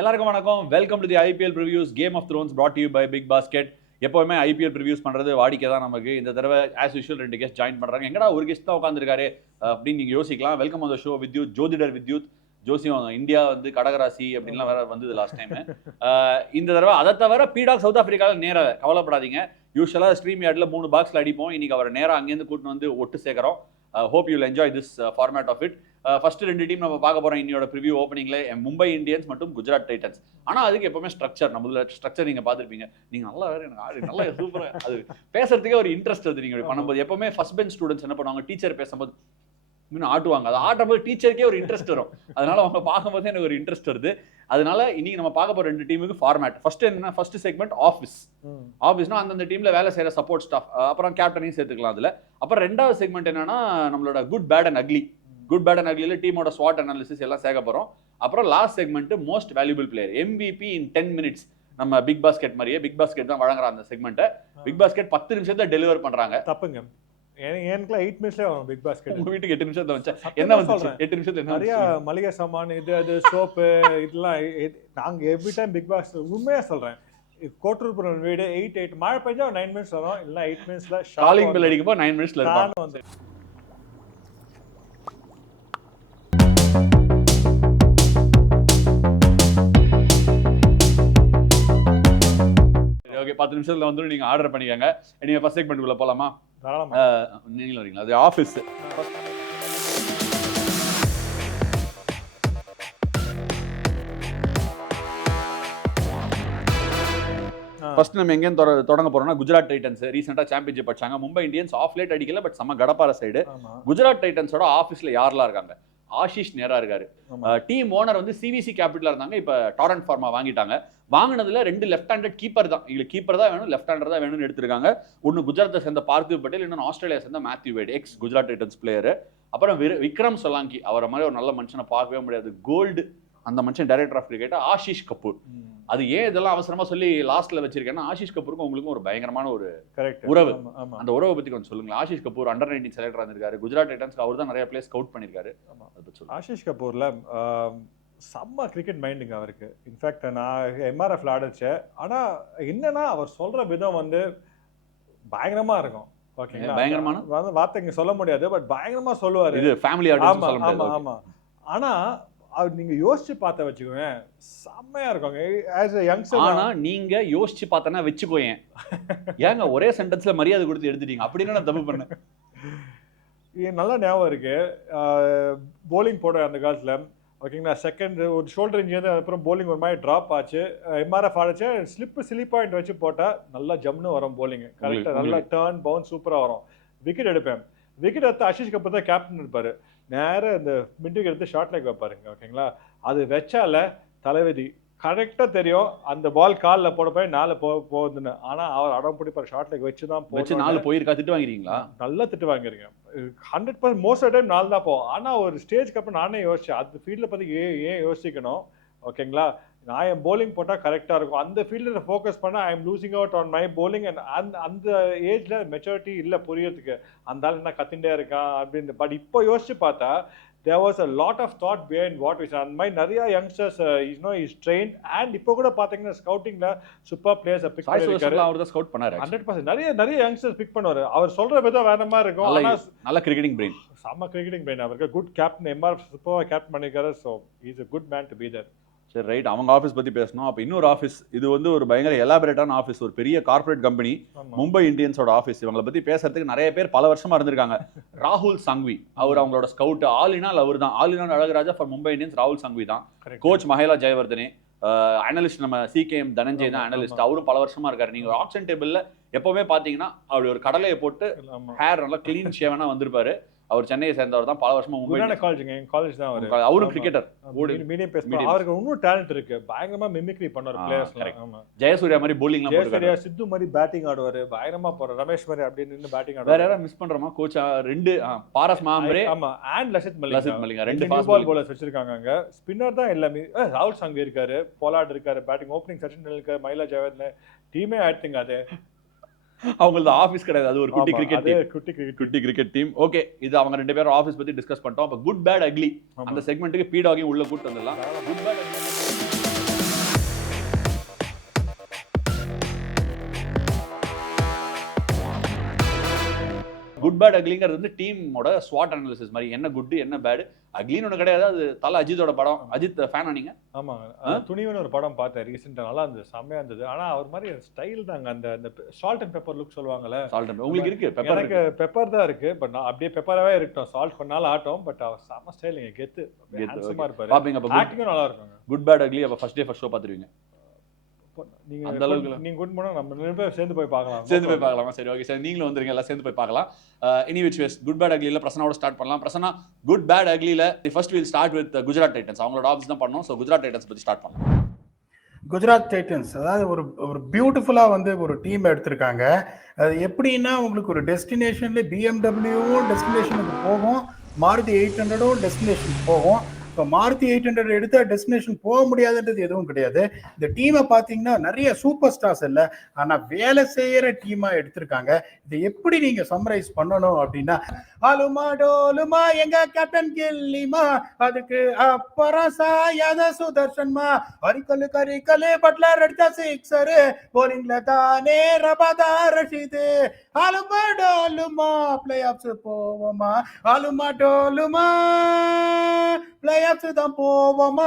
எல்லாருக்கும் வணக்கம். Welcome to the IPL previews game of thrones brought to you by big basket. எப்பவுமே IPL previews பண்றது வாடிக்கை தான் நமக்கு. இந்த தடவை ஆஸ் யூஷுவல் 2 கெஸ்ட் ஜாயின் பண்றாங்க. எங்கடா ஒரு கெஸ்ட் தான் உட்காந்துருக்காரு அப்படின்னு நீங்க யோசிக்கலாம். Welcome on the show Vidyut, ஜோதிடர் வித்யூத். ஜோசியம் இந்தியா கடகராசி அப்படின்லாம் வேற வந்தது லாஸ்ட் டைம். இந்த தடவை அதை தவிர பீடாக் சவுத் ஆப்பிரிக்காவில் நேராக கவலைப்படாதீங்க. யூஸ்வலாக ஸ்ட்ரீம் யார்டில் 3 பாக்ஸில் அடிப்போம். இன்னைக்கு அவர் நேராக அங்கேருந்து கூட்டின்னு வந்து ஒட்டு சேர்க்குறோம். Hope you will enjoy this format of it. First 2 team நம்ம பார்க்க போகிறோம் இன்னையோட ப்ரிவியூ ஓப்பனிங்ல. மும்பை இந்தியன்ஸ் மற்றும் குஜராத் டைட்டன்ஸ். ஆனால் அதுக்கு எப்பவுமே நம்ம ஸ்ட்ரக்சர் நீங்கள் பார்த்துருப்பீங்க. நீங்கள் நல்லா எனக்கு நல்லா சூப்பராக அது பேசுறதுக்கே ஒரு இன்ட்ரெஸ்ட் வருது. நீங்கள் பண்ணும்போது எப்பவுமே ஃபர்ஸ்ட் பெஞ்ச் ஸ்டூடெண்ட்ஸ் என்ன பண்ணுவாங்க, டீச்சர் பேசும்போது இன்னும் ஆட்டுவாங்க. அது ஆட்டும்போது டீச்சருக்கே ஒரு இன்ட்ரெஸ்ட் வரும். அதனால அவங்க பார்க்கும்போது எனக்கு ஒரு இன்ட்ரெஸ்ட் வருது. அதனால இன்னைக்கு நம்ம பார்க்க போற 2 டீமுக்கு ஃபார்மேட். ஃபர்ஸ்ட் செக்மெண்ட் ஆஃபீஸ்னா அந்தந்த டீம்ல வேலை செய்யற சப்போர்ட் ஸ்டாஃப், அப்புறம் கேப்டனையும் சேர்த்துக்கலாம் அதுல. அப்புறம் 2வது செக்மெண்ட் என்னன்னா நம்மளோட குட் பேட் அண்ட் அக்லில டீமோட ஸ்வாட் அனாலிசிஸ் எல்லாம் சேர்க்க போறோம். அப்புறம் last segment most valuable player, MVP இன் 10 மினிட்ஸ். நம்ம பிக் பாஸ்கெட் மாதிரியே பிக் பாஸ்கெட் தான் வழங்குற அந்த செக்மெண்ட்டை. பிக் பாஸ்கெட் 10 நிமிஷத்துல டெலிவர் பண்றாங்க. தப்புங்க, எனக்கு 8 மினிட்ஸ்ல வரும் பிக் பாஸ்கெட். உங்க வீட்டுக்கு 8 நிமிஷத்துல வச்சா என்ன வந்துச்சு? 8 நிமிஷத்துல நிறைய மளிகை சாமான், இது சோப்பு, இதெல்லாம் நாங்க எவ்ரி டைம் பிக் பாஸ் உண்மையா சொல்றேன். கோட்டூர்புரம் வீடு 8 மழை பெஞ்சா 9 மினிட்ஸ் வரும், இல்ல 8 மினிட்ஸ்ல காலிங் பெல் அடிக்கும்போது 9 மினிட்ஸ்ல இருப்பாங்க. வந்து ஓகே, 10 நிமிஷத்துல வந்து நீங்க ஆர்டர் பண்ணிக்கங்க. நீங்க ஃபர்ஸ்ட் செக்மெண்ட்குள்ள போலாமா? நீங்களும் வரீங்களா? அது ஆஃபீஸ். ஃபர்ஸ்ட் நம்ம எங்கேயும் தொடங்க போறோம்னா குஜராத் டைட்டன்ஸ். ரீசெண்டா சாம்பியன்ஷிப் அடிச்சாங்க. மும்பை இந்தியன்ஸ் ஆஃப் லேட் அடிக்கல, பட் செம்ம கடப்பார சைடு. குஜராத் டைட்டன்ஸோட ஆஃபீஸ்ல யாரெல்லாம் இருக்காங்க? ஆஷிஷ் நேரா இருக்காரு. டீம் ஓனர் வந்து சிவிசி கேபிட்டலா இருந்தாங்க, இப்ப டாரண்ட் ஃபார்மா வாங்கிட்டாங்க. வாங்கினதுல 2 லெஃப்ட் ஹேண்டட் கீப்பர் தான். இதுல கீப்பர் தான் வேணும், லெஃப்ட் ஹேண்டர் தான் வேணும்னு எடுத்திருக்காங்க. ஒன்னு குஜராத்தை சேர்ந்த பார்த்திவ் பட்டேல், இன்னொன்று ஆஸ்திரேலியா சேர்ந்த Matthew Wade, ex Gujarat titans player. அப்புறம் விக்ரம் சொலாங்கி, அவரை மாதிரி ஒரு நல்ல மனுஷனை பார்க்கவே முடியாது. கோல்டு அந்த மனுஷன் director of cricket. Ashish Kapoor. அது ஏன் இதெல்லாம் அவசரமா சொல்லி லாஸ்ட்ல வச்சிருக்கேன்னா, ஆஷிஷ் கபூருக்கும் உங்களுக்கும் ஒரு பயங்கரமான ஒரு உறவு. அந்த உறவை பத்தி கொஞ்சம் சொல்லுங்க. ஆஷிஷ் கபூர் அண்டர் 19 செலக்டரா இருந்திருக்காரு. குஜராத் டைட்டன்ஸ்க்கு அவர் தான் நிறைய பிளேஸ் ஸ்கவுட் பண்ணிருக்காரு. ஆஷிஷ் கபூர்ல செம்ம கிரிக்கெட் மைண்டுங்க அவருக்கு. இன்ஃபேக்ட் நான் MRF ஆடிச்சேன். ஆனா என்னன்னா அவர் சொல்ற விதம் வந்து பயங்கரமா இருக்கும். ஓகேங்களா, பயங்கரமான வார்த்தை இங்க சொல்ல முடியாது, பட் பயங்கரமா சொல்லுவாரு. இது ஃபேமிலி ஆடியன்ஸ் சொல்ல முடியாது. ஆமா. ஆனா அவர் நீங்க யோசிச்சு பார்த்த வச்சுக்கோங்க, செம்மையா இருக்கும். As a youngster. ஆனா நீங்க யோசிச்சு பார்த்தனா வெச்சுக்கோங்க. ஏங்க ஒரே சென்டென்ஸ்ல மரியாதை கொடுத்து எடுத்துட்டீங்க? அப்படின்னா நான் தப்பு பண்ணேன். நல்லா ஞாபகம் இருக்கு. போலிங் போட அந்த காலத்துல ஓகேங்களா, செகண்ட் ஒரு ஷோல்டர் இன்ஜியர், அப்புறம் போலிங் ஒரு மாதிரி ட்ராப் ஆச்சு. MRF ஆடிச்சு, சிலி பாயிண்ட் வச்சு போட்டா நல்லா ஜம்னு வரும் போலிங். கரெக்டா நல்லா டர்ன் பவுன்ஸ் சூப்பரா வரும். விக்கெட் எடுப்பேன். விக்கெட் எடுத்து ஆஷிஷ் கபூர் தான் கேப்டன் இருப்பாரு. நேரம் இந்த மிட்டுக்கு எடுத்து ஷார்ட் லெக் வைப்பாருங்க. ஓகேங்களா, அது வச்சால தலைவிதி கரெக்டா தெரியும். அந்த பால் காலில் போட போய் 4 போகுதுன்னு. ஆனா அவர் அடம் பிடிப்பார், ஷார்ட் லெக் வச்சுதான் போச்சு. 4 போயிருக்கா? திட்டு வாங்கிறீங்களா? நல்லா திட்டு வாங்கிருங்க. 100% மோஸ்ட் ஆஃப் டைம் 4 தான் போகும். ஆனா ஒரு ஸ்டேஜ்க்கு அப்புறம் நானே யோசிச்சேன், அந்த ஃபீல்டில் பத்தி ஏன் யோசிக்கணும்? ஓகேங்களா, நான் என் போலிங் போட்டால் கரெக்டாக இருக்கும். அந்த ஃபீல்டில் ஃபோக்கஸ் பண்ணால் I am losing out on my bowling. And அந்த ஏஜில் மெச்சூரிட்டி இல்லை புரியறதுக்கு. அந்த ஆள் என்ன கத்திண்டே இருக்கான் அப்படின்னு. பட் இப்போ யோசிச்சு பார்த்தா there was a lot of thought behind what we said. அந்த மாதிரி நிறைய யங்ஸ்டர்ஸ் இஸ் ட்ரெயின்ட். அண்ட் இப்போ கூட பார்த்தீங்கன்னா ஸ்கவுட்டிங்ல சூப்பர் பிளேயர்ஸ் பிக் பண்ணிருக்காரு. அவர் தான் ஸ்கவுட் பண்ணாரு. 100% நிறைய யங்ஸ்டர்ஸ் பிக் பண்ணுவாரு. அவர் சொல்ற விதம் வேற மாதிரி இருக்கும். நல்ல கிரிக்கெட்டிங் பிரெயின், செம்ம கிரிக்கெட்டிங் பிரெயின் அவருக்கு. Good captain, MRF super captain பண்ணிருக்காரு. So is a good man to be there. சரி, ரைட். அவங்க ஆஃபீஸ் பத்தி பேசணும். அப்போ இன்னொரு ஆஃபீஸ், இது வந்து ஒரு பயங்கர எலாபரேட்டான ஆஃபீஸ், ஒரு பெரிய கார்பரேட் கம்பெனி, மும்பை இந்தியன்ஸோட ஆஃபீஸ். இவங்களை பத்தி பேசுறதுக்கு நிறைய பேர் பல வருஷமா இருந்திருக்காங்க. ராகுல் சங்வி அவர் அவங்களோட ஸ்கவுட். ஆலினால் அவர் தான். ஆலினால் அழகராஜா ஃபார் மும்பை இந்தியன்ஸ் ராகுல் சங்வி தான். கோச் மஹேலா ஜெயவர்தனே, அனலிஸ்ட் நம்ம CKM தனஞ்சய் தான் அனலிஸ்ட். அவரும் பல வருஷமா இருக்காரு. நீங்க ஆப்ஷன் டேபிள்ல எப்பவுமே பாத்தீங்கன்னா அப்படி ஒரு கடலையை போட்டு ஹேர் நல்லா கிளீன் ஷேவனா வந்திருப்பாரு. அவர் சென்னையை சேர்ந்தவர் தான். பல வருஷமா மும்பை காலேஜ் தான் அவர். அவரும் கிரிக்கெட்டர், மீடியம் பேஸ். அவருக்கு இன்னும் டேலண்ட் இருக்கு. பயங்கரமா மிமிக்ரி பண்ணுவார் பிளேயர்ஸ். ஆமா, ஜெயசூர்யா மாதிரி போலிங்லாம் போடுறாரு. சித்து மாதிரி பேட்டிங் ஆடுவாரு. பயங்கரமா போறாரு. ரமேஷ் மாதிரி அப்படி நின்னு பேட்டிங் ஆடுவாரு. வேற யாரும் மிஸ் பண்றோமா? கோச்சா 2 பாரஸ் மாம்ரே, ஆமா, and Lasith Malinga 2 fast ball bowlers வச்சிருக்காங்க அங்க. ஸ்பின்னர் தான் எல்லாமே. ராகுல் சங்வி இருக்காரு, போலார்ட் இருக்காரு, பேட்டிங் ஓப்பனிங் சச்சின் டெண்டுல்கர், மஹேலா ஜெயவர்தனே. டீமே ஆக்டிங். அது அவங்களது ஆஃபீஸ் கிடையாது, அது ஒரு குட்டி கிரிக்கெட் டீம். ஓகே, இது அவங்க 2 பேரும் ஆஃபீஸ் பத்தி டிஸ்கஸ் பண்ணிட்டோம். அப்ப குட் பேட் அக்லி அந்த செக்மெண்ட்டுக்கு பீடாகையும் உள்ள கூட்டு வந்துடலாம். Good bad ugly good bad அக்லிங்கிறது வந்து டீமோட ஸ்வாட் அனாலிசிஸ் மாதிரி, என்ன குட் என்ன பேட். அக்லின்னு ஒன்று கிடையாது, அது தலை அஜித்தோட படம். அஜித் ஃபேனா நீங்க? ஆமாங்க, துணிவுன்னு ஒரு படம் பார்த்தேன் ரீசெண்டாக, நல்லா இருந்தது, செம்மையா இருந்தது. ஆனா அவர் மாதிரி ஸ்டைல் தாங்க, அந்த அந்த சால்ட் அண்ட் பெப்பர் லுக் சொல்லுவாங்கல்ல. சால்ட் உங்களுக்கு இருக்கு, பெப்பர் எனக்கு பெப்பர் தான் இருக்கு, பட் நான் அப்படியே பெப்பராகவே இருக்கட்டும், சால்ட் கொஞ்ச நாள் ஆட்டும், பட் அவர் செம்ம ஸ்டைல், நீங்க கெத்து ஹேண்ட்ஸமா இருப்பாரு, பாப்பீங்க. அப்ப ஆக்டிங்கும் நல்லா இருக்குங்க. குட் பேட் அக்லி அப்ப ஃபர்ஸ்ட் டே ஃபர்ஸ்ட் ஷோ பாத்துருவீங்க நீங்க அந்த அளவுக்கு? நீங்க கூட்டு போனா நம்ம 2 பேரும் சேர்ந்து போய் பார்க்கலாம். சேர்ந்து போய் பார்க்கலாமா? சரி, ஓகே சார், நீங்களும் வந்துருங்க, எல்லாம் சேர்ந்து போய் பார்க்கலாம். Any which ways, good bad அக்லில பிரசனாவோட ஸ்டார்ட் பண்ணலாம். பிரசனா, குட் பேட் அக்லில first will start with Gujarat Titans. அவங்களோட ஆப்ஸ் தான் பண்ணோம். ஸோ குஜராத் டைட்டன்ஸ் பத்தி ஸ்டார்ட் பண்ணலாம். குஜராத் டைட்டன்ஸ் அதாவது ஒரு பியூட்டிஃபுல்லா வந்து ஒரு டீம் எடுத்திருக்காங்க. அது எப்படின்னா உங்களுக்கு ஒரு டெஸ்டினேஷன்ல பிஎம்டபிள்யூவும் டெஸ்டினேஷனுக்கு போகும், மாருதி 800ம் டெஸ்டினேஷன் போகும். இப்போ மாருதி 800 எடுத்தா டெஸ்டினேஷன் போக முடியாதுன்றது எதுவும் கிடையாது. இந்த டீமை பார்த்தீங்கன்னா நிறைய சூப்பர் ஸ்டார்ஸ் இல்லை, ஆனால் வேலை செய்யற டீமா எடுத்திருக்காங்க. இதை எப்படி நீங்க சம்மரைஸ் பண்ணணும் அப்படின்னா, ஆலுமா டோலுமா எங்க கேப்டன் கில்லிமா, அதுக்கு அப்புறம் சாயாத சுதர்ஷன்மா, அரிக்கல்லு கரிக்கல்லு பட்லர் அடிச்சா சிக்ஸரு, போலிங்ல தானே ரபாதா ரஷீது, ஆலுமா டோலுமா பிளே ஆஃப்ஸ் போவோமா, ஆலுமா டோலுமா பிளே ஆஃப்ஸ் தான் போவோமா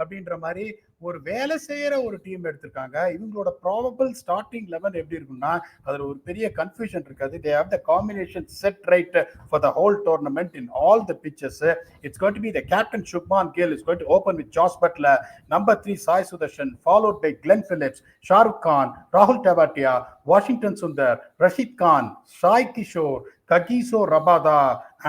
அப்படின்ற மாதிரி ஒரு வேலை செய்யற ஒரு டீம் எடுத்திருக்காங்க. இவங்களோட ப்ராபபிள் ஸ்டார்டிங் 11 எப்படி இருக்கும்னா, அதுல ஒரு பெரிய கன்ஃபியூஷன் இருக்காது. They have the combination set right for the whole tournament in all the pitches. It's going to be the captain Shubman Gill is going to open with Josh Butler, number 3 Sai Sudarshan, followed by Glenn Phillips, Shah Rukh Khan, Rahul Tewatia, Washington Sundar, Rashid Khan, Sai Kishore, Kagiso Rabada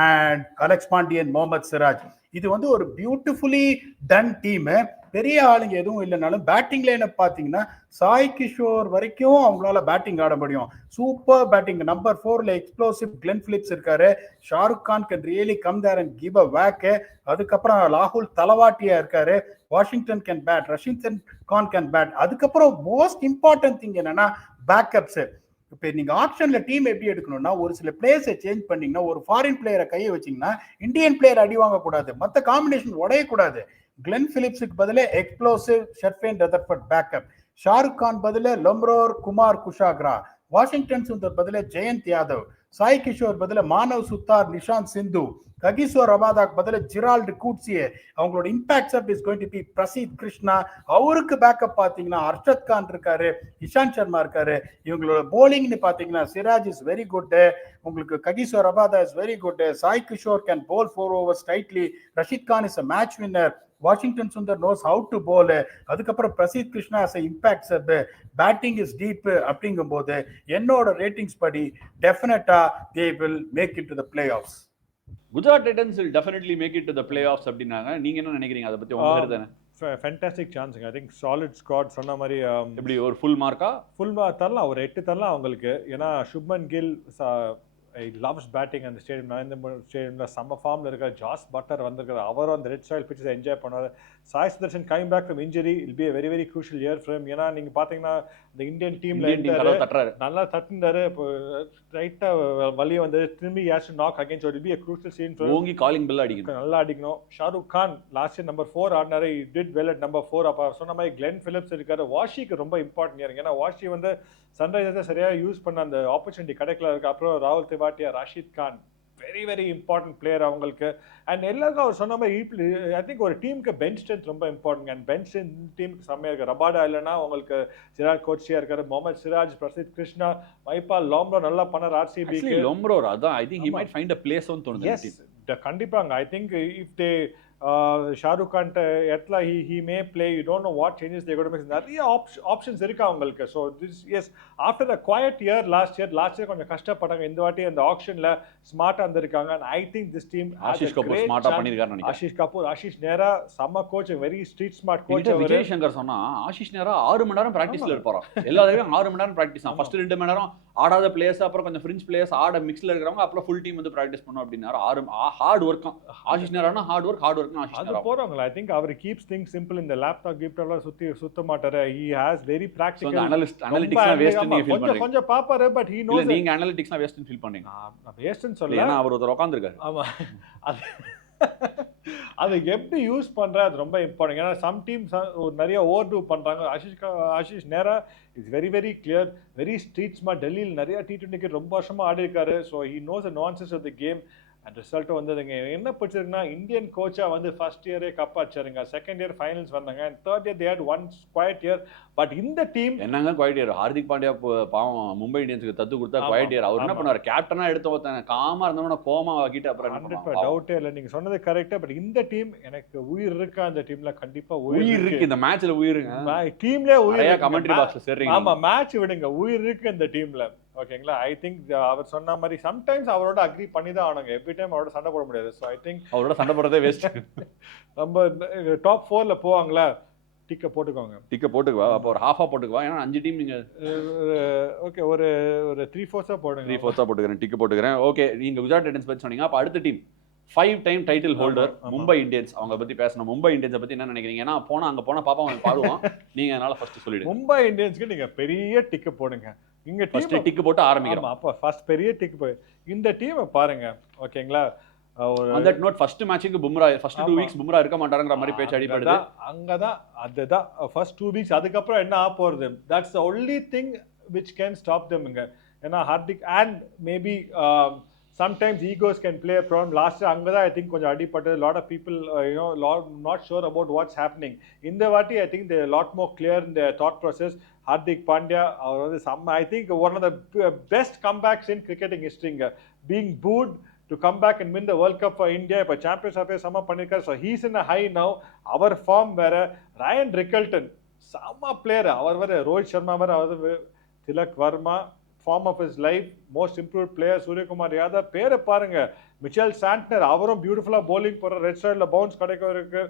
and Alex Pandian, Mohammad Siraj. இது வந்து ஒரு beautifully done team. பெரிய ஆளுங்க எதுவும் இல்லைனாலும் batting லைனை பார்த்தீங்கன்னா சாய் கிஷோர் வரைக்கும் அவங்களால பேட்டிங் ஆட முடியும். Super batting. Number 4ல explosive Glenn Phillips இருக்காரு. Shahrukh Khan can really come there and give a wake. அதுக்கப்புறம் ராகுல் தலவாட்டியா இருக்காரு. Washington can bat, Rashid Khan can bat. அதுக்கப்புறம் மோஸ்ட் இம்பார்ட்டன்ட் திங் என்னன்னா பேக்கப்ஸ். இப்போ நீங்க ஆப்ஷன்ல டீம் எப்படி எடுக்கணும்னா, ஒரு சில பிளேயர்ஸை சேஞ்ச் பண்ணீங்கன்னா, ஒரு ஃபாரின் பிளேயரை கையை வச்சீங்கன்னா இந்தியன் பிளேயர் அடி வாங்கக்கூடாது, மற்ற காம்பினேஷன் உடையக்கூடாது. கிளென் பிலிப்ஸுக்கு பதிலே explosive Sherfane Rutherford backup, Shahrukh Khan பதிலே லம்ரோர் குமார் குஷாக்ரா, வாஷிங்டன் சுந்தர் பதிலே ஜெயந்த் யாதவ், சாய் கிஷோர் பதில மானவ் சுத்தார், நிஷாந்த் சிந்து, ககிசோ ரபாதாக் பதில ஜிரால்டு கூட்சியே. அவங்களோட impact sub is going to be Prasidh Krishna. அவருக்கு பேக்கப் பார்த்தீங்கன்னா அர்ஷத் கான் இருக்காரு, இஷாந்த் சர்மா இருக்காரு. இவங்களோட போலிங்னு பார்த்தீங்கன்னா சிராஜ் இஸ் வெரி குட், உங்களுக்கு Kagiso Rabada is very good, Sai Kishore can bowl 4 overs tightly, Rashid Khan is a match winner, Washington Sundar knows how to bowl. அதுக்கப்புறம் Prasidh Krishna as a impact sub, batting is deep. அப்படிங்கும் போது என்னோட ரேட்டிங்ஸ் படி டெஃபினட்டா they will make it to the playoffs. Gujarat Titans will definitely make it to the playoffs அப்படினாங்க. நீங்க என்ன நினைக்கிறீங்க அதை பத்தி? உங்க கருத்து என்ன? ஃபேண்டாஸ்டிக் சான்ஸுங்க. ஐ திங்க் சாலிட் ஸ்குவாட் சொன்ன மாதிரி. எப்படி ஒரு ஃபுல் மார்க்கா? ஃபுல் மார்க் தரலாம், ஒரு 8 தரலாம் அவங்களுக்கு. ஏன்னா சுப்மன் கில் லவ்ஸ் பேட்டிங் அந்த ஸ்டேடியம். நரேந்திர ஸ்டேடியம்ல செம்ம ஃபார்ம்ல இருக்கார். ஜாஸ் பட்டர் வந்திருக்காரு, அவரும் அந்த ரெட் சாயில் பிச்சஸ் என்ஜாய் பண்ணுவார். Sai Sudharsan come back from injury, will be a very very crucial year for him. ஏன்னா நீங்க பாத்தீங்கன்னா இந்த இந்தியன் டீம்ல நல்லா தட்டுனாரு, இப்போ ரைட்டா வலி வந்து திரும்பி has to knock again. So will be a crucial scene for ஓங்கி காலிங் பெல் அடிக்கணும், நல்லா அடிக்கணும். Shahrukh Khan last year number 4 ஆடினாரு, he did well at number 4. அப்ப சொன்ன மாதிரி கிளென் பிலிப்ஸ் இருக்காரு. வாஷிக்கு ரொம்ப இம்பார்ட்டன்ட் இயர். ஏன்னா வாஷி வந்து சன்ரைசர்ஸை சரியா யூஸ் பண்ண அந்த ஆப்பர்ச்சுனிட்டி கிடைக்கல இருக்கு. அப்புறம் ராகுல் Tewatia, Rashid Khan very very important player அவங்களுக்கு. அண்ட் எல்லாருக்கும் அவர் சொன்ன மாதிரி ஐ திங்க் ஒரு டீமுக்கு பெஞ்ச் ஸ்ட்ரென்த் ரொம்ப இம்பார்ட்டன்ட். அண்ட் பெஞ்ச் ஸ்ட்ரென்த் டீமுக்கு செம்மையா இருக்கு. ரபாடா இல்லைன்னா உங்களுக்கு சிராஜ் கோச்சியா இருக்காரு, முகமது சிராஜ், பிரசித் கிருஷ்ணா, மைபால், லோம்ரோ நல்லா பண்ணார் ஆர்சிபிக்கு. லோம்ரோ அதான் I think he might find a place on தோணுது. எஸ் கண்டிப்பாங்க. I think if they Shahrukh Khan எட்லா he may play, you don't know what changes they going to make. நிறைய ஆப்ஷன்ஸ் இருக்கு அவங்களுக்கு. So this is after a quiet year last year கொஞ்சம் கஷ்டப்பட்டாங்க. இந்த வாட்டி அந்த ஆக்ஷன்ல ஸ்மார்ட்டா இருந்திருக்காங்க. And I think this team Ashish Kapoor ஸ்மார்ட்டா பண்ணிருக்காரு நினைக்கிறேன். ஆஷிஷ் கபூர், ஆஷிஷ் நேரா செம்ம coach, very street smart coach. Vijay Shankar சொன்னா ஆஷிஷ் நேரா 6 மணி நேரம் பிராக்டிஸ்ல இருப்பாராம். எல்லா தடவையும் 6 மணி நேரம் பிராக்டிஸ் தான். ஃபர்ஸ்ட் 2 மணி நேரம் ஆடாத பிளேயர்ஸ், அப்புறம் கொஞ்சம் ஃப்ரெஞ்ச் பிளேயர்ஸ் ஆட மிக்ஸ்ல இருக்கிறவங்க, அப்புறம் ஃபுல் டீம் வந்து பிராக்டிஸ் பண்ணும் அப்படின்னாரு. ஹார்ட் ஒர்க்கும் ஆஷிஷ் நேரானா ஹார்ட் ஒர்க் ஆஷிஷ் நேரா போறவங்க. ஐ திங்க் அவர் கீப்ஸ் திங்ஸ் சிம்பிள். இந்த லேப்டாப் கிப்டாப்லாம் சுத்த மாட்டாரு. He has very practical. அனலிட்டிக்ஸ்னா வேஸ்ட் நீங்க ஃபீல் பண்றீங்க. கொஞ்சம் பாப்பாரு, பட் ஹி நோஸ். நீங்க அனலிட்டிக்ஸ்னா வேஸ்ட்னு ஃபீல் பண்றீங்க? நான் வேஸ்ட்னு சொல்லல, ஏன்னா அவர் ஒருத்தர் உட்கார்ந்திருக்காரு. ஆமா அது எப்படி யூஸ் பண்ற அது ரொம்ப இம்பார்ட்டன்ட். ஏன்னா சம் டீம்ஸ் நிறைய ஓவர் டூ பண்றாங்க. Ashish Nehra is very very clear, very street smart. டெல்லியில் நிறைய T20 ரொம்ப வருஷமா ஆடி இருக்காரு. So he knows the nuances of the game. And ரிசல்ட்டும் வந்ததுங்க. என்ன பிடிச்சிருக்குன்னா இந்தியன் கோச்சா வந்து ஃபர்ஸ்ட் இயரே கப் அடிச்சாருங்க, செகண்ட் இயர் ஃபைனல்ஸ் வந்தாங்க, and third year they had one quiet year. But இந்த டீம் என்னங்க குவைட் இயர்? ஹார்திக் பாண்டியா பாவம் மும்பை இந்தியன்ஸுக்கு தத்து கொடுத்தா குவைட் இயர். அவர் என்ன பண்ணாரு? கேப்டனா எடுத்து ஒருத்தன் காமா இருந்தவன கோமா ஆக்கிட்டு அப்புறம் 100% டவுட்டே இல்லை. நீங்க சொன்னது கரெக்டா. பட் இந்த டீம் எனக்கு உயிர் இருக்கா? அந்த டீம்ல கண்டிப்பா உயிர் இருக்கு. இந்த மேட்ச்ல உயிருங்க. டீம்ல உயிர். கமெண்ட்ரி பாக்ஸ்ல சரிங்க. ஆமா, மேட்ச் விடுங்க, உயிர் இருக்கு இந்த டீம்ல. ஓகேங்களா? ஐ திங்க் அவர் சொன்ன மாதிரி சம்டைம்ஸ் அவரோட அக்ரி பண்ணி தான் ஆனுங்க. எவ்ரி டைம் அவரோட சண்டை போட முடியாது. ஸோ ஐ திங்க் அவரோட சண்டை போடுறதே வேஸ்ட். நம்ம டாப் 4ல போவாங்களா? டிக்க போட்டுக்கோங்க. டிக்க போட்டுக்குவா. அப்போ ஒரு ஹாஃபா போட்டுக்குவா. ஏன்னா 5 டீம் நீங்க ஓகே, ஒரு 3/4 போடுங்க. 3/4 போட்டுக்கிறேன். டிக்க போட்டுக்கிறேன். ஓகே, நீங்க குஜராத் டைட்டன்ஸ் பத்தி சொன்னீங்க. அப்ப அடுத்த team 5 time title holder Mumbai Indians. அவங்க பத்தி பேசணும். மும்பை இந்தியன்ஸை பத்தி என்ன நினைக்கிறீங்க? ஏன்னா அங்க போனா பாப்பா அவன் பாடுவான். நீங்க அதனால ஃபர்ஸ்ட் சொல்லிடுங்க. மும்பை இந்தியன்ஸ்க்கு நீங்க பெரிய டிக்க போடுங்க. இங்க ஃபர்ஸ்ட் டிக் போட்டு ஆரம்பிக்கிறோம். அப்ப ஃபர்ஸ்ட் பெரிய டிக் போய் இந்த டீமை பாருங்க. ஓகேங்களா? on that note, first matchக்கு Bumrah first 2 weeks Bumrah இருக்க மாட்டாங்கற மாதிரி பேச்சு அடிபடுது. அங்கதான் அதுதான் first 2 weeks. அதுக்கப்புறம் என்ன ஆக போறது? That's the only thing which can stop them. ஏன்னா Hardik and maybe sometimes egos can play a problem. Last year அங்கதான் I think கொஞ்சம் அடிபட்டது. lot of people not sure about what's happening. இந்த வாட்டி I think they're a lot more clear in their thought process. Hardik Pandya அவர் வந்து I think one of the best comebacks in cricketing history. Being booed to come back and win the World Cup for India. இப்போ champions of சம பண்ணிருக்காரு. So he's in a high now. அவர் form வேற. Ryan Rickelton செம்ம player. அவர் வேற. ரோஹித் சர்மா வேற. அவர் Tilak Varma form of his life. Most improved player Suryakumar Yadav. பேரை பாருங்க. மிச்சல் சாண்ட்னர் அவரும் பியூட்டிஃபுல்லா பவுலிங் போடுற. ரெட் சைடில் பவுன்ஸ் கிடைக்க இருக்கு.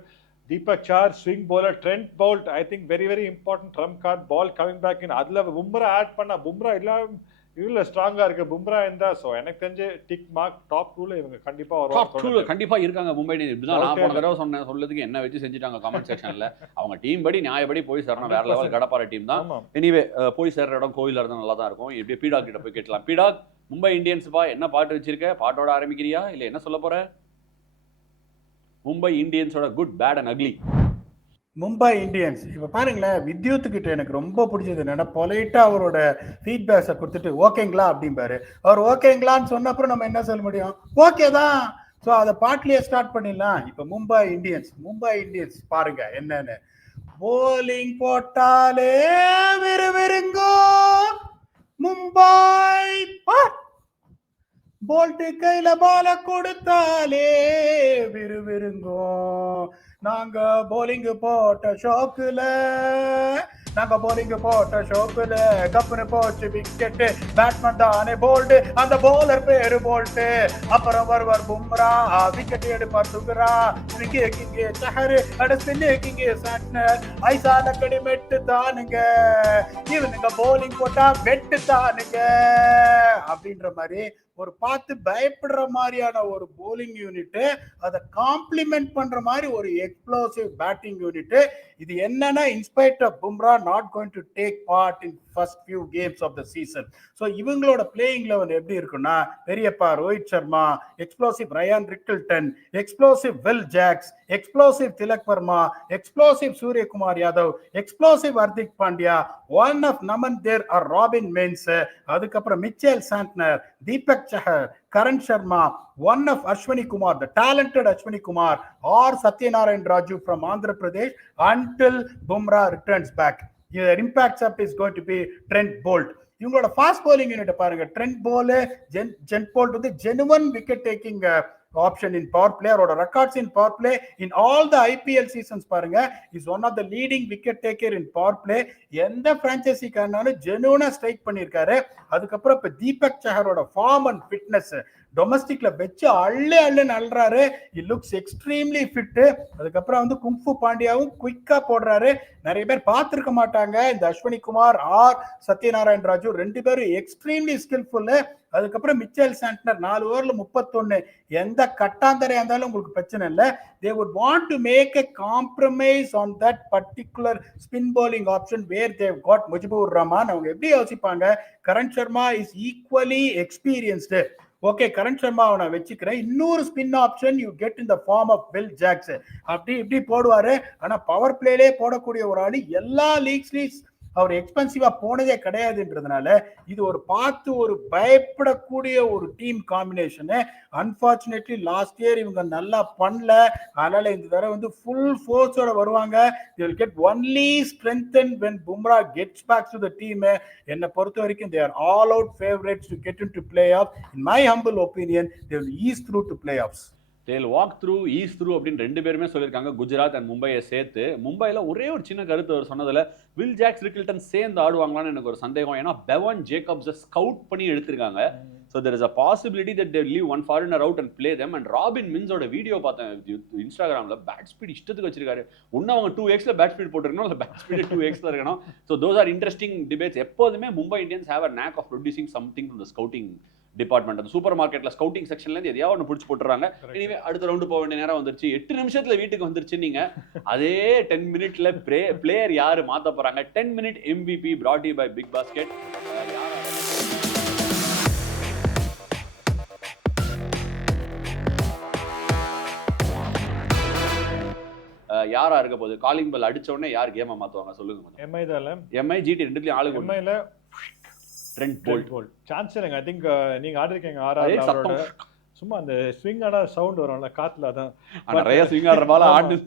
Deepak Chahar swing bowler. Trent Boult I think very very important trump card. Ball coming back in. அதுல பும்ரா ஆட் பண்ணா பும்ரா எல்லாம் இதுல ஸ்ட்ராங்கா இருக்கு. பும்ரா இருந்தா சோ எனக்கு தெரிஞ்சு டிக் மார்க் டாப் 2ல இவங்க கண்டிப்பா வருவாங்க. டாப் 2ல கண்டிப்பா இருக்காங்க மும்பை இந்தியன்ஸ். இப்படிதான் நான் போன தடவை சொல்லதுக்கு என்ன வச்சு செஞ்சுட்டாங்க கமெண்ட் செக்ஷன்ல. அவங்க டீம் படி நியாயப்படி போய் சேரணும். வேற லெவல் கடப்பார டீம் தான். எனிவே போய் சேர்ற இடம் கோயிலா இருந்தா நல்லா தான் இருக்கும். இப்படி பீடாக் கிட்ட போய் கேட்கலாம். பீடாக், மும்பை இந்தியன்ஸ் பா என்ன பாட்டு வச்சிருக்க? பாட்டோட ஆரம்பிக்கிறியா இல்ல என்ன சொல்ல போற? மும்பை இந்தியன்ஸோட good bad and ugly. Mumbai Indians இப்போ பாருங்களேன், வித்யுத்துக்கிட்ட எனக்கு ரொம்ப பிடிச்சது என்னன்னா பொலைட்டா அவரோட ஃபீட்பேக்ஸை கொடுத்துட்டு ஓகேங்களா அப்படிம்பாரு. அவர் ஓகேங்களான்னு சொன்ன அப்புறம் நம்ம என்ன சொல்ல முடியும்? ஓகே தான். ஸோ அதை பாட்லியே ஸ்டார்ட் பண்ணிடலாம். இப்போ மும்பை இந்தியன்ஸ் பாருங்க என்னன்னு. போலிங் போட்டாலே விறுவிறுங்கோ மும்பை, போல்ட்டு கையில பால கொடுத்தாலே விறுவிறுங்கோ. நாங்க போலிங் போட்ட ஷோக்குல கப்புனு போச்சு விக்கெட்டு. பேட்ஸ்மேன் தானே போல்டு, அந்த போலர் பேரு போல்ட்டு. அப்புறம் வருவார் பும்ரா, விக்கெட் எடுப்பார் சுகுரா. கிங்கே சஹரு கிங்கே சாட்னர். ஐசால கடி மெட்டு தானுங்க, இவனுங்க போலிங் போட்டா வெட்டு தானுங்க அப்படின்ற மாதிரி ஒரு பார்த்து பயப்படுற மாதிரியான ஒரு போலிங் யூனிட், அதை காம்ப்ளிமெண்ட் பண்ற மாதிரி ஒரு எக்ஸ்ப்ளோசிவ் பேட்டிங் யூனிட். இது என்னன்னா, in spite of Bumrah not going to take part in first few games of the season. So இவங்களோட பிளேயிங் லெவல் எப்படி இருக்குன்னா, பெரியப்பா Rohit Sharma, explosive Ryan Rickelton, explosive Will Jacks, explosive Tilak Varma, explosive Suryakumar Yadav, explosive Hardik Pandya, one of Naman Dhir ஆர் ராபின் மென்ஸ், அதுக்கப்புறம் Mitchell Santner, Deepak Chahar, Karan Sharma, one of Ashwini Kumar, the talented Ashwini Kumar, or Satyanarayan Raju from Andhra Pradesh until Bumrah returns back. The impact up is going to be Trent Bolt. இவங்களோட fast bowling unit பாருங்க. Trent Boult, ஜென் Boult வந்து genuine wicket taking option in powerplay. அவரோட records in powerplay in all the IPL seasons பாருங்க, is one of the leading wicket taker in powerplay. எந்த பிரான்ச்சைசிக்கானாலும் ஜெனுவனா strike பண்ணியிருக்காரு. அதுக்கப்புறம் இப்ப தீபக் சஹரோட ஃபார்ம் அண்ட் ஃபிட்னஸ் டொமஸ்டிக்ல வச்சு அள்ளுன்னு அள்ளுறாரு. It looks extremely fit. அதுக்கப்புறம் வந்து குங்ஃபு பாண்டியாவும் குயிக்கா போடுறாரு. நிறைய பேர் பார்த்திருக்க மாட்டாங்க, இந்த அஸ்வினி குமார் ஆர் சத்யநாராயண் ராஜு ரெண்டு பேரும் எக்ஸ்ட்ரீம்லி ஸ்கில்ஃபுல். அதுக்கப்புறம் மிச்சேல் சாண்ட்னர் 4 ஓவர்ல 31. எந்த கட்டாந்தரையா இருந்தாலும் உங்களுக்கு பிரச்சனை இல்லை. They would want to make a compromise on that particular spin bowling option where they've got Mujibur Rahman. அவங்க எப்படி யோசிப்பாங்க? Karan Sharma is equally experienced. Okay Karan சர்மாவை நான் வச்சுக்கிறேன், இன்னொரு spin option you get in the form of Will Jacks, அப்படி இப்படி போடுவாரு. ஆனா பவர் பிளேலே போடக்கூடிய ஒரு ஆளு, எல்லா லீக்ஸ்லயும் அவர் எக்ஸ்பென்சிவா போனதே கிடையாதுன்றதுனால இது ஒரு பார்த்து ஒரு பயப்படக்கூடிய ஒரு team combination. Unfortunately last year இவங்க நல்லா பண்ணல, அதனால இந்த தடவை வந்து ஃபுல் ஃபோர்ஸோட வருவாங்க. they will get only strengthened when Bumrah gets back to the team. என்னை பொறுத்த வரைக்கும் they are all out favorites to get into playoffs. In my humble opinion they will ease through to playoffs. தேல் walk through is through அப்படின்னு 2 பேருமே சொல்லியிருக்காங்க, Gujarat and மும்பையை சேர்த்து. மும்பையில் ஒரே ஒரு சின்ன கருத்து அவர் சொன்னதில் வில் ஜாக்ஸ் ரிக்கில்டன் சேர்ந்து ஆடுவாங்களான்னு எனக்கு ஒரு சந்தேகம். ஏன்னா பெவன் ஜேக்கப்ஸை ஸ்கவுட் பண்ணி எடுத்திருக்காங்க. So there is a possibility that they leave one foreigner out and play them. And Robin மின்ஸோட வீடியோ பார்த்தேன் இன்ஸ்டாகிராமில், பேட் ஸ்பீட் இஷ்டத்துக்கு வச்சிருக்காரு. ஒன்றும் அவங்க 2x பேட் ஸ்பீட் போட்டிருக்கணும், இல்லை பேட் ஸ்பீடு 2x தான் இருக்கணும். So those are interesting debates. எப்போதுமே Mumbai Indians have a knack of producing something from the scouting department. அந்த சூப்பர் மார்க்கெட்ல ஸ்கவுட்டிங் செக்ஷன்லேருந்து எதையாவது ஒன்று பிடிச்சி போட்டுறாங்க. இனிமே அடுத்த ரவுண்டு போக வேண்டிய நேரம் வந்துருச்சு, 8 நிமிஷத்துல வீட்டுக்கு வந்துருச்சு. நீங்க அதே 10 மினிட்ல பிளேயர் யாரு மாத்த போறாங்க? 10 minute MVP brought you by Big Basket. யாரா இருக்க போகுது? காலிங் பெல் அடிச்ச உடனே யார் கேமை மாத்துவாங்க சொல்லுங்க. எம்ஐ தான், எம்ஐ ஜிடி ரெண்டுலயும் ஆளு. எம்ஐல ட்ரெண்ட் போல்ட் சான்ஸ் இல்லைங்க. ஐ திங்க் நீங்க ஆடிருக்கீங்க ஆறாவது, சும்மா அந்த ஸ்விங் ஆனா சவுண்ட் வரும்ல காத்துல, அதான் நிறைய ஸ்விங் ஆடுற பால ஆடு.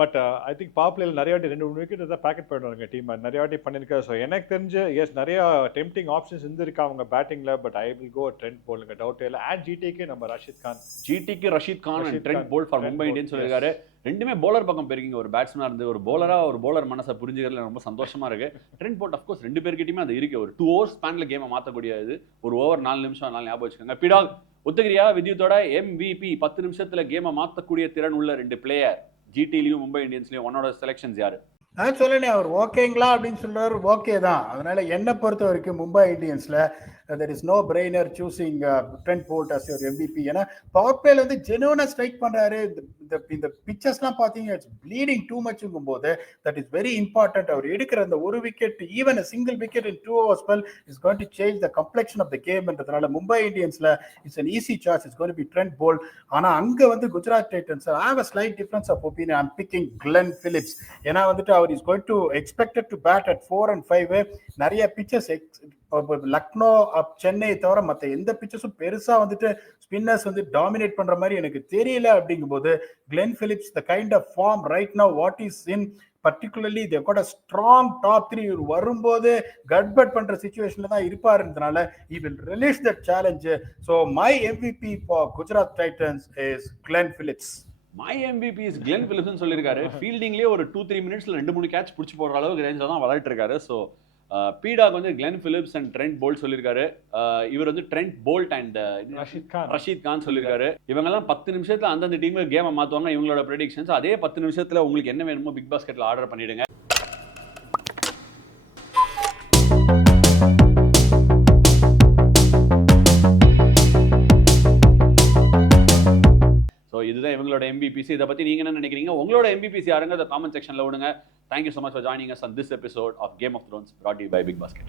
பட் ஐ திங்க் பவர் பிளேல நிறைய வாட்டி 2-3 விக்கெட் தான் பேக்கெட் பண்ணுவாங்க டீம், நிறைய வாட்டி பண்ணிருக்காரு. ஸோ எனக்கு தெரிஞ்சு எஸ் நிறைய டெம்ப்டிங் ஆப்ஷன்ஸ் இருந்திருக்கு அவங்க பேட்டிங்ல. But I will go Trent போல்டுங்க, டவுட் இல்லை. அண்ட் ஜிடிக்கு நம்ம ரஷீத் கான், ஜிடிக்கு Rashid Khan and Trent Boult for Mumbai Indians சொல்லியிருக்காரு. ரெண்டுமே போலர் பக்கம் போயிருக்கீங்க. ஒரு பேட்ஸ்மேனா இருந்து ஒரு போலரா ஒரு போலர் மனசை புரிஞ்சுக்கிறதுல ரொம்ப சந்தோஷமா இருக்கு. ட்ரெண்ட் போல்ட் அஃப்கோர்ஸ் 2 பேர்கிட்டயுமே அது இருக்கு. ஒரு 2 hours ஸ்பேன்ல கேமை மாற்றக்கூடிய இது, ஒரு ஓவர் 4 நிமிஷம், 4 ஞாபகம் வச்சுக்கோங்க. பிடால் ஒத்துக்கிறியா? வித்யுத்தோட MVP 10 நிமிஷத்துல கேமை மாற்றக்கூடிய திறன் உள்ள 2 பிளேயர் ஜிடிலையும் மும்பை இந்தியன்ஸ்லயும், உன்னோட செலக்ஷன்ஸ் யாரு? நான் சொல்லனே அவர் ஓகேங்களா அப்படின்னு சொல்றாரு, ஓகே தான். அதனால என்னை பொறுத்த வரைக்கும் Mumbai இந்தியன்ஸ்ல there is no brainer choosing Trent Bolt as your MVP. ஏன்னா பவர் பிளேல வந்து ஜெனுவனா ஸ்ட்ரைக் பண்றாரு. இந்த பிச்சர்ஸ்லாம் பாத்தீங்க, இட்ஸ் ப்ளீடிங் டூ மச்ங்கும் போது தட் இஸ் வெரி இம்பார்ட்டன்ட். அவர் எடுக்கிற அந்த ஒரு wicket, even a single wicket in 2 hours spell is going to change the complexion of the game. என்றதுனால மும்பை இந்தியன்ஸ்ல it's an easy choice, it's going to be Trent Bolt. ஆனா அங்க வந்து Gujarat Titans I have a slight difference of opinion. I'm picking Glenn Phillips. ஏன்னா வந்துட்டு அவர் is going to expected to bat at 4 and 5. நிறைய pictures Lucknow Chennai தவிர மற்ற எந்த பிச்சர்ஸும் பெருசா வந்துட்டு ஸ்பின்னர்ஸ் வந்து டாமினேட் பண்ற மாதிரி எனக்கு தெரியல. அப்படிங்கும் போது Glenn Phillips, the kind of form right now what is in, particularly they've got a strong top 3, வரும்போது கட்பட் பண்ற சிச்சுவேஷன்ல தான் இருப்பாருன்றதுனால he will relish that challenge. So my MVP for Gujarat Titans is Glenn Phillips. My MVP is Glenn பிலிப்ஸ்னு சொல்லியிருக்காரு. ஃபீல்டிங்லேயே ஒரு 2-3 மினிட்ஸ்ல 2-3 catch பிடிச்சி போடுற அளவுக்கு ரேஞ்சில் தான் விளையாட்டு இருக்காரு. ஸோ பீடாக் வந்து Glenn Phillips and Trent Boult சொல்லியிருக்காரு. இவர் வந்து Trent Boult and Rashid Khan சொல்லியிருக்காரு. இவங்கெல்லாம் 10 நிமிஷத்துல அந்தந்த டீமுக்கு கேமை மாற்றுவாங்க. இவங்களோட ப்ரெடிக்ஷன்ஸ் அதே 10 நிமிஷத்துல உங்களுக்கு என்ன வேணுமோ பிக் பாஸ்கெட்ல ஆர்டர் பண்ணிடுங்க. இதுதான் இவங்களோட MVPs. இதை பத்தி நீங்க என்ன நினைக்கிறீங்க? உங்களோட MVPs யாருங்க? அந்த காமெண்ட் செக்ஷன்ல விடுங்க. Thank you so much for joining us on this episode of Game of Thrones brought to you by Big Basket.